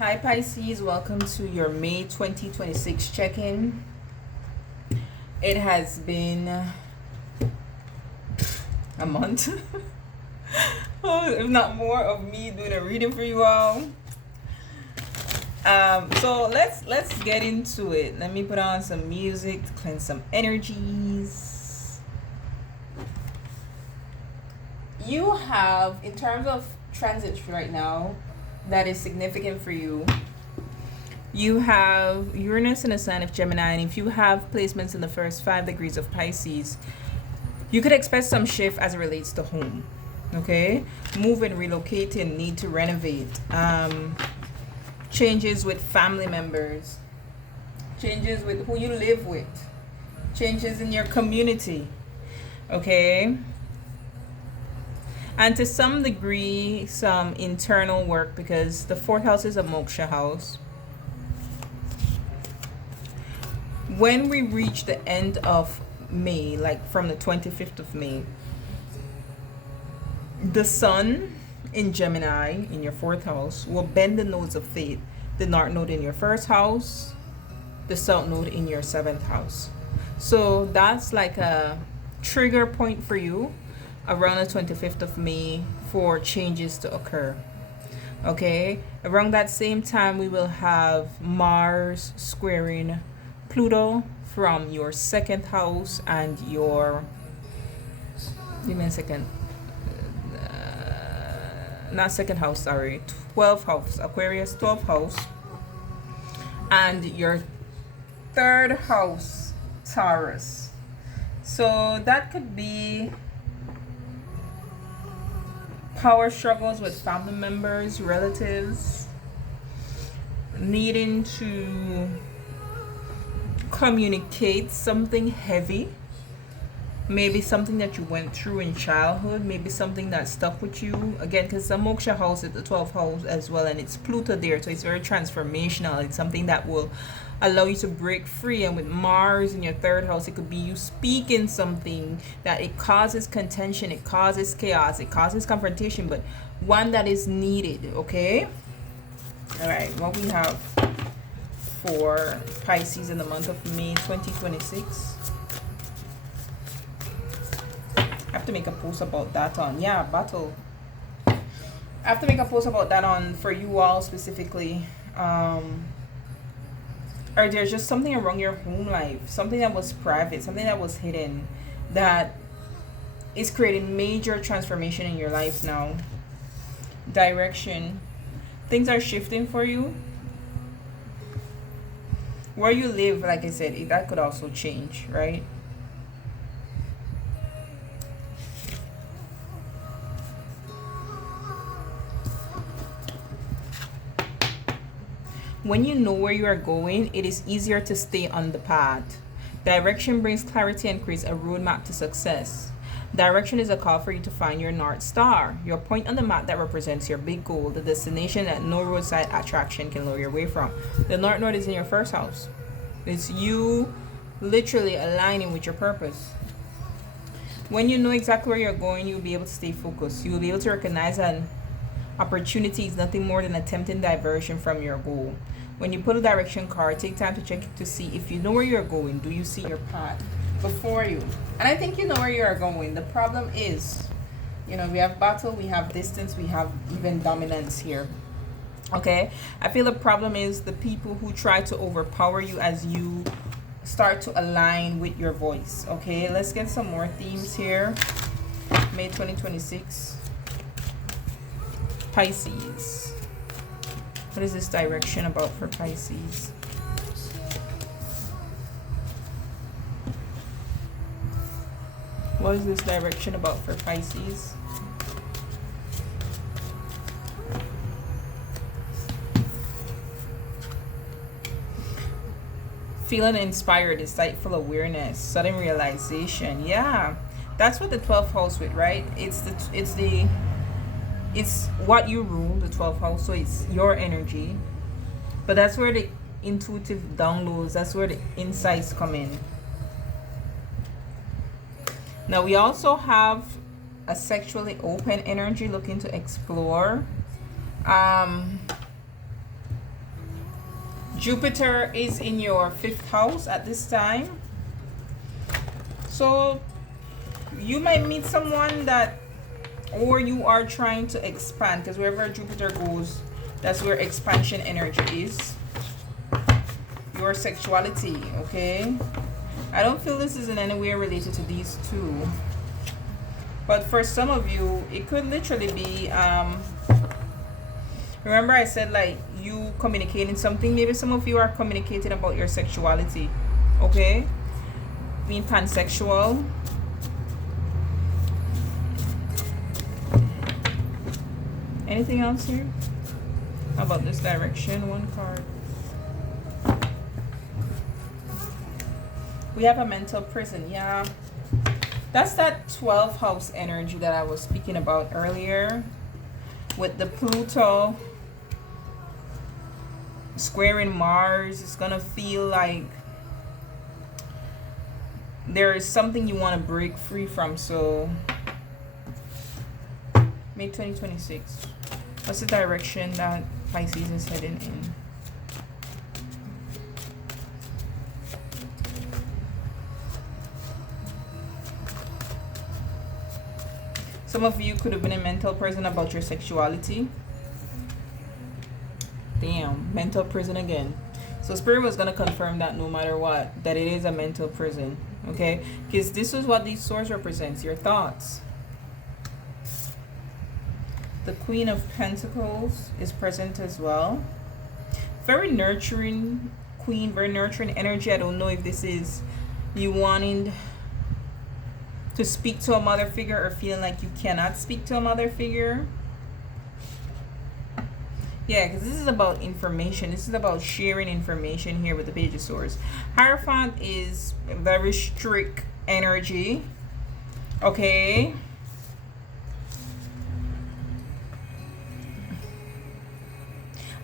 Hi Pisces, welcome to your May 2026 check-in. It has been a month, if not more, of me doing a reading for you all. So let's get into it. Let me put on some music to cleanse some energies. You have, in terms of transits right now, that is significant for you. You have Uranus in the sign of Gemini, and if you have placements in the first 5 degrees of Pisces, you could expect some shift as it relates to home. Okay, moving, relocating, need to renovate, changes with family members, changes with who you live with, changes in your community. Okay, and to some degree some internal work, because the 4th house is a moksha house. When we reach the end of May, like from the 25th of May, the sun in Gemini in your 4th house will bend the nodes of fate, the north node in your 1st house, the south node in your 7th house. So that's like a trigger point for you around the 25th of May for changes to occur. Okay, around that same time we will have Mars squaring Pluto from your 2nd house and your, give me a second, not 2nd house, sorry, 12th house, Aquarius 12th house, and your 3rd house, Taurus. So that could be power struggles with family members, relatives, needing to communicate something heavy, maybe something that you went through in childhood, maybe something that stuck with you, again, because the moksha house is the 12th house as well, and it's Pluto there, so it's very transformational. It's something that will allow you to break free. And with Mars in your 3rd house, it could be you speaking something that it causes contention, it causes chaos, it causes confrontation, but one that is needed. Okay, all right, what we have for Pisces in the month of May 2026. I have to make a post about that on, yeah, battle. I have to make a post about that on for you all specifically. Or there's just something around your home life, something that was private, something that was hidden, that is creating major transformation in your life now. Direction. Things are shifting for you. Where you live, like I said, that could also change, right? When you know where you are going, it is easier to stay on the path. Direction brings clarity and creates a roadmap to success. Direction is a call for you to find your North Star, your point on the map that represents your big goal, the destination that no roadside attraction can lure you away from. The North Node is in your 1st house. It's you literally aligning with your purpose. When you know exactly where you're going, you'll be able to stay focused. You will be able to recognize an opportunity is nothing more than a tempting diversion from your goal. When you put a direction card, take time to check to see if you know where you're going. Do you see your path before you? And I think you know where you are going. The problem is, we have battle, we have distance, we have even dominance here. Okay, I feel the problem is the people who try to overpower you as you start to align with your voice. Okay, let's get some more themes here. May 2026. Pisces. What is this direction about for Pisces? What is this direction about for Pisces? Feeling inspired, insightful awareness, sudden realization. Yeah, that's what the 12th house with, right? It's what you rule, the 12th house, so it's your energy. But that's where the intuitive downloads, that's where the insights come in. Now we also have a sexually open energy looking to explore. Jupiter is in your 5th house at this time. So you might meet someone that, or you are trying to expand, because wherever Jupiter goes, that's where expansion energy is. Your sexuality, okay? I don't feel this is in any way related to these two. But for some of you, it could literally be, remember I said like you communicating something. Maybe some of you are communicating about your sexuality, okay? Being pansexual. Anything else here? How about this direction? One card. We have a mental prison. Yeah, that's that 12th house energy that I was speaking about earlier, with the Pluto squaring Mars. It's gonna feel like there is something you want to break free from. So May 2026, what's the direction that Pisces is heading in? Some of you could have been a mental prison about your sexuality. Damn, mental prison again. So Spirit was going to confirm that no matter what, that it is a mental prison, okay? Because this is what these swords represents, your thoughts. The Queen of Pentacles is present as well. Very nurturing queen, very nurturing energy. I don't know if this is you wanting to speak to a mother figure or feeling like you cannot speak to a mother figure. Yeah, because this is about information. This is about sharing information here with the Page of Swords. Hierophant is very strict energy. Okay.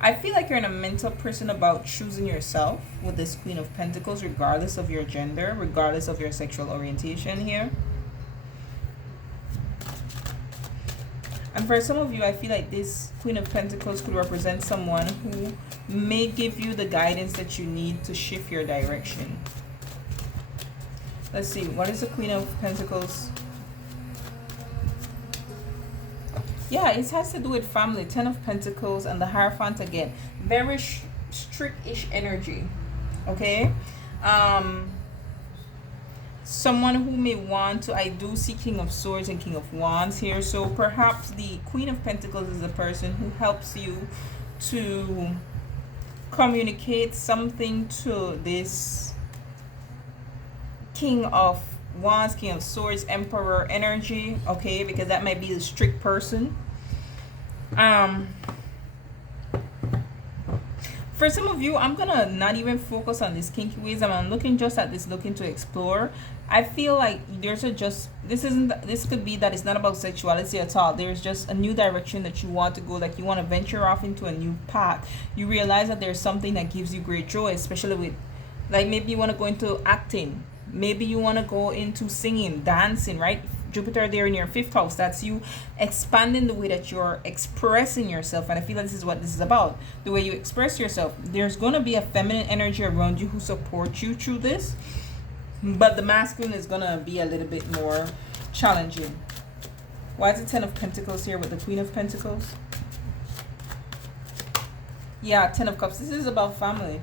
I feel like you're in a mental prison about choosing yourself with this Queen of Pentacles, regardless of your gender, regardless of your sexual orientation here. And for some of you, I feel like this Queen of Pentacles could represent someone who may give you the guidance that you need to shift your direction. Let's see, what is the Queen of Pentacles? Yeah, it has to do with family. 10 of Pentacles and the Hierophant again. Very strict-ish energy. Okay? Someone who may want to, I do see King of Swords and King of Wands here. So perhaps the Queen of Pentacles is the person who helps you to communicate something to this King of Wands, King of Swords, Emperor energy. Okay, because that might be the strict person. For some of you, I'm gonna not even focus on this kinky ways. I'm looking just at this, looking to explore. I feel like there's a just, this could be that it's not about sexuality at all. There's just a new direction that you want to go, like you want to venture off into a new path. You realize that there's something that gives you great joy, especially with, like, maybe you want to go into acting, maybe you want to go into singing, dancing, right? Jupiter there in your 5th house, that's you expanding the way that you're expressing yourself. And I feel like this is what this is about, the way you express yourself. There's going to be a feminine energy around you who supports you through this, but the masculine is going to be a little bit more challenging. Why is the 10 of Pentacles here with the Queen of Pentacles? Yeah, 10 of Cups. This is about family.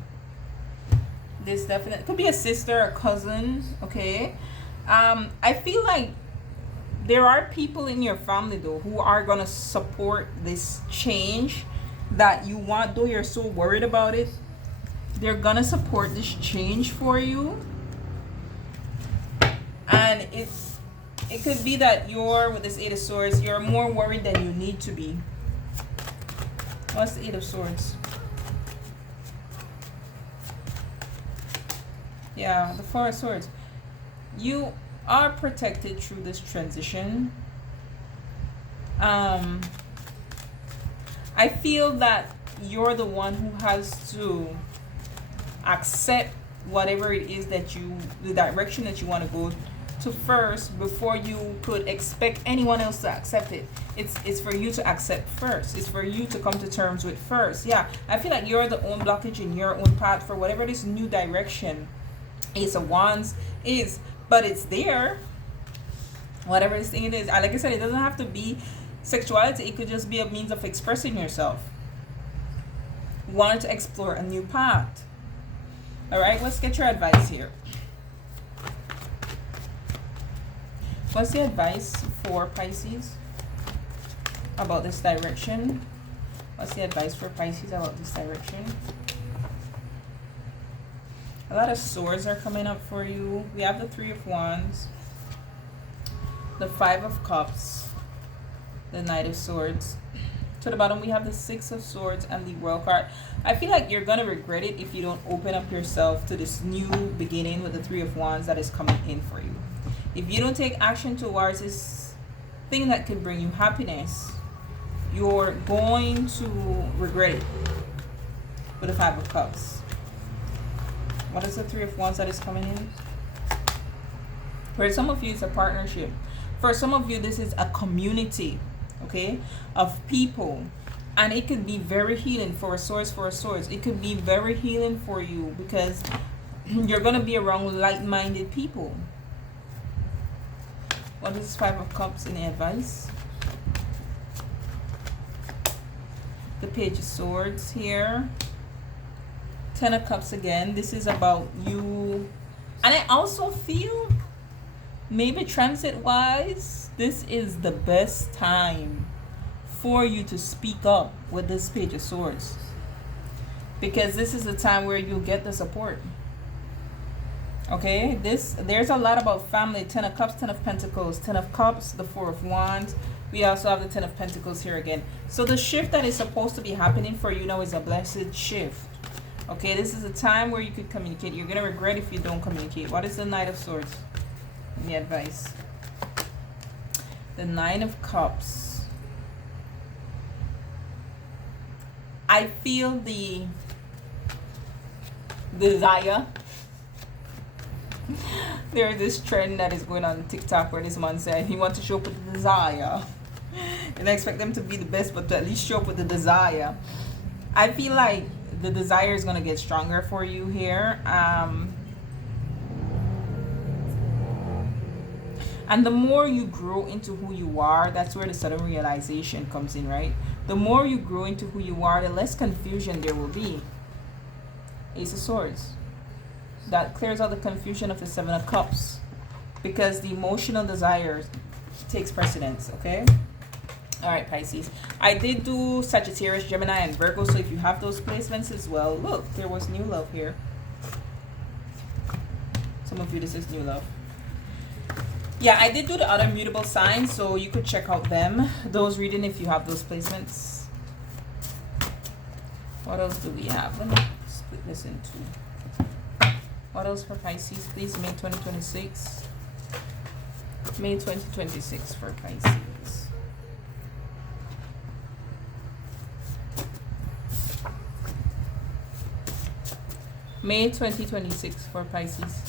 This definitely could be a sister, a cousin. Okay. I feel like there are people in your family though who are gonna support this change that you want, though you're so worried about it. They're gonna support this change for you, and it could be that you're, with this 8 of Swords, you're more worried than you need to be. What's the 8 of Swords? Yeah, the 4 of Swords. You are protected through this transition. I feel that you're the one who has to accept whatever it is that the direction that you want to go to first before you could expect anyone else to accept it. It's for you to accept first. It's for you to come to terms with first. Yeah, I feel like you're the own blockage in your own path for whatever this new direction Ace of Wands is, but it's there. Whatever this thing is, like I said, it doesn't have to be sexuality. It could just be a means of expressing yourself. Want to explore a new path. All right, let's get your advice here. What's the advice for Pisces about this direction? What's the advice for Pisces about this direction? A lot of swords are coming up for you. We have the Three of Wands, the Five of Cups, the Knight of Swords. To the bottom, we have the Six of Swords and the World card. I feel like you're going to regret it if you don't open up yourself to this new beginning with the Three of Wands that is coming in for you. If you don't take action towards this thing that could bring you happiness, you're going to regret it with the Five of Cups. What is the Three of Wands that is coming in? For some of you, it's a partnership. For some of you, this is a community, okay, of people. And it could be very healing for a source, It could be very healing for you because you're going to be around like-minded people. What is Five of Cups in advice? The Page of Swords here. Ten of Cups again. This is about you. And I also feel maybe transit-wise, this is the best time for you to speak up with this Page of Swords. Because this is the time where you'll get the support. Okay, there's a lot about family. Ten of Cups, Ten of Pentacles, Ten of Cups, the Four of Wands. We also have the Ten of Pentacles here again. So the shift that is supposed to be happening for you now is a blessed shift. Okay, this is a time where you could communicate. You're going to regret if you don't communicate. What is the Knight of Swords? The advice. The Nine of Cups. I feel the desire. There's this trend that is going on TikTok where this man said he wants to show up with the desire. And I expect them to be the best, but to at least show up with the desire. I feel like the desire is going to get stronger for you here. And the more you grow into who you are, that's where the sudden realization comes in, right? The more you grow into who you are, the less confusion there will be. Ace of Swords. That clears out the confusion of the Seven of Cups. Because the emotional desire takes precedence, okay? Alright, Pisces. I did do Sagittarius, Gemini, and Virgo. So if you have those placements as well, look, there was new love here. Some of you, this is new love. Yeah, I did do the other mutable signs, so you could check out them. Those reading if you have those placements. What else do we have? Let me split this in two. What else for Pisces, please? May 2026. May 2026 for Pisces. May 2026 for Pisces.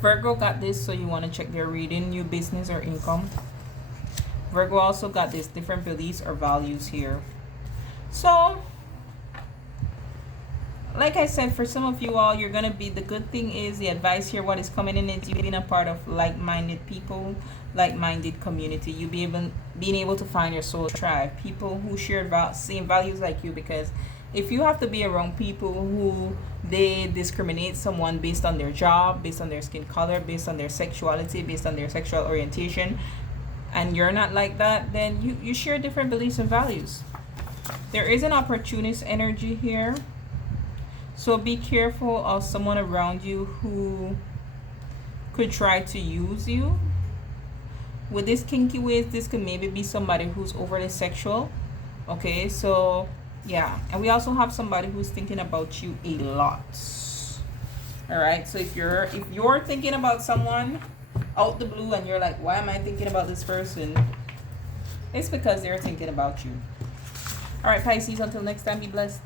Virgo got this, so you want to check their reading, new business or income. Virgo also got this, different beliefs or values here. So, like I said, for some of you all, you're going to be, the good thing is, the advice here, what is coming in is you being a part of like-minded people, like-minded community. You being able to find your soul tribe, people who share same values like you, because if you have to be around people who they discriminate someone based on their job, based on their skin color, based on their sexuality, based on their sexual orientation, and you're not like that, then you share different beliefs and values. There is an opportunist energy here. So be careful of someone around you who could try to use you. With this kinky ways, this could maybe be somebody who's overly sexual. Okay, so yeah, and we also have somebody who's thinking about you a lot. All right, so if you're thinking about someone out the blue and you're like, why am I thinking about this person? It's because they're thinking about you. All right, Pisces, until next time, be blessed.